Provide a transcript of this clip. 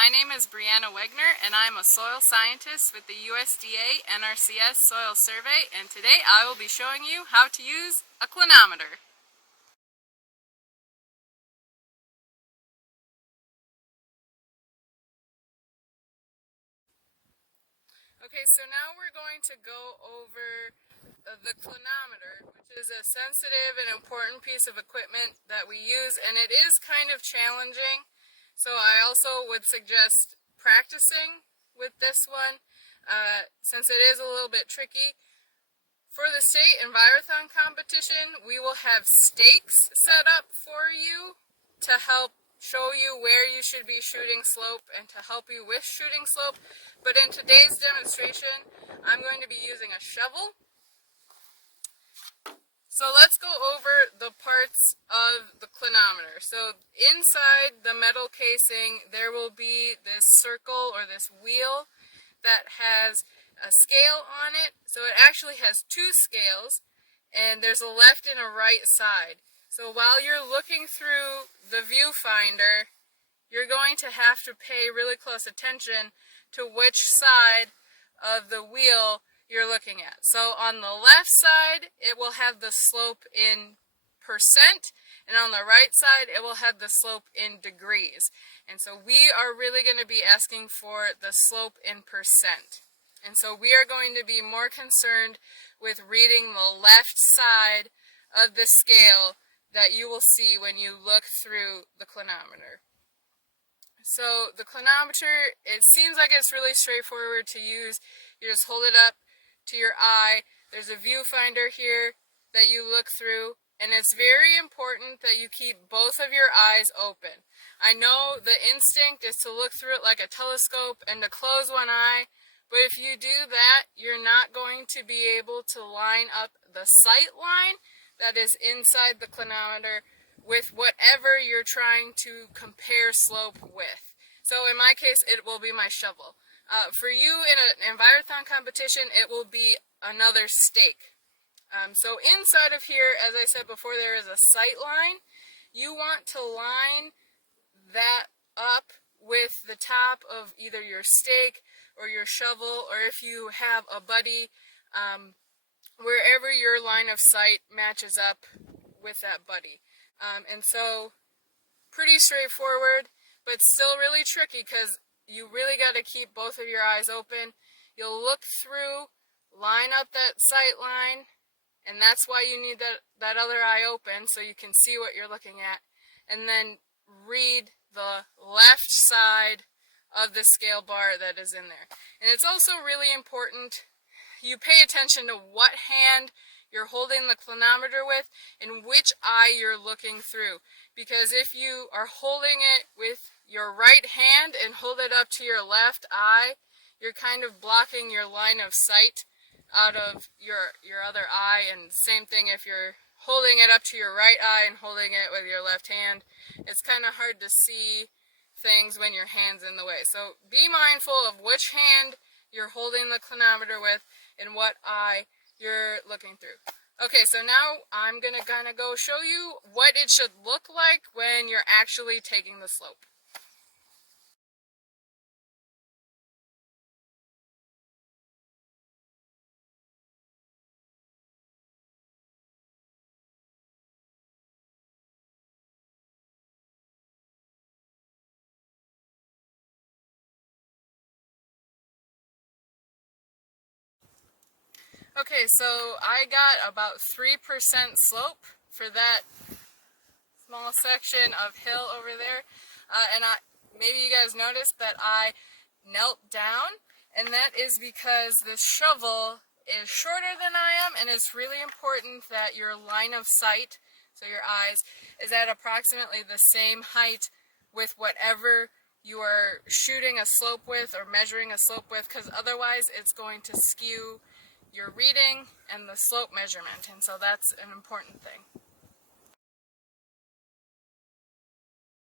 My name is Brianna Wegner, and I'm a soil scientist with the USDA NRCS Soil Survey, and today I will be showing you how to use a clinometer. Okay, so now we're going to go over the clinometer, which is a sensitive and important piece of equipment that we use, and it is kind of challenging. So I also would suggest practicing with this one since it is a little bit tricky. For the state Envirothon competition, we will have stakes set up for you to help show you where you should be shooting slope and to help you with shooting slope. But in today's demonstration, I'm going to be using a shovel. So let's go over the parts of the clinometer. So inside the metal casing, there will be this circle or this wheel that has a scale on it. So it actually has two scales, and there's a left and a right side. So while you're looking through the viewfinder, you're going to have to pay really close attention to which side of the wheel you're looking at. So on the left side, it will have the slope in percent, and on the right side, it will have the slope in degrees. And so we are really going to be asking for the slope in percent. And so we are going to be more concerned with reading the left side of the scale that you will see when you look through the clinometer. So the clinometer, it seems like it's really straightforward to use. You just hold it up to your eye. There's a viewfinder here that you look through, and it's very important that you keep both of your eyes open. I know the instinct is to look through it like a telescope and to close one eye, but if you do that, you're not going to be able to line up the sight line that is inside the clinometer with whatever you're trying to compare slope with. So in my case, it will be my shovel. For you in an Envirothon competition, it will be another stake. So inside of here, as I said before, there is a sight line. You want to line that up with the top of either your stake or your shovel, or if you have a buddy, wherever your line of sight matches up with that buddy. And so pretty straightforward, but still really tricky because you really got to keep both of your eyes open. You'll look through, line up that sight line, and that's why you need that other eye open so you can see what you're looking at, and then read the left side of the scale bar that is in there. And it's also really important you pay attention to what hand you're holding the clinometer with and which eye you're looking through. Because if you are holding it with your right hand and hold it up to your left eye, you're kind of blocking your line of sight out of your other eye. And same thing if you're holding it up to your right eye and holding it with your left hand. It's kind of hard to see things when your hand's in the way. So be mindful of which hand you're holding the clinometer with and what eye you're looking through. Okay, so now I'm going to kind of go show you what it should look like when you're actually taking the slope. Okay, so I got about 3% slope for that small section of hill over there, and maybe you guys noticed that I knelt down, and that is because this shovel is shorter than I am, and it's really important that your line of sight, so your eyes, is at approximately the same height with whatever you are shooting a slope with or measuring a slope with, because otherwise it's going to skew your reading and the slope measurement, and so that's an important thing.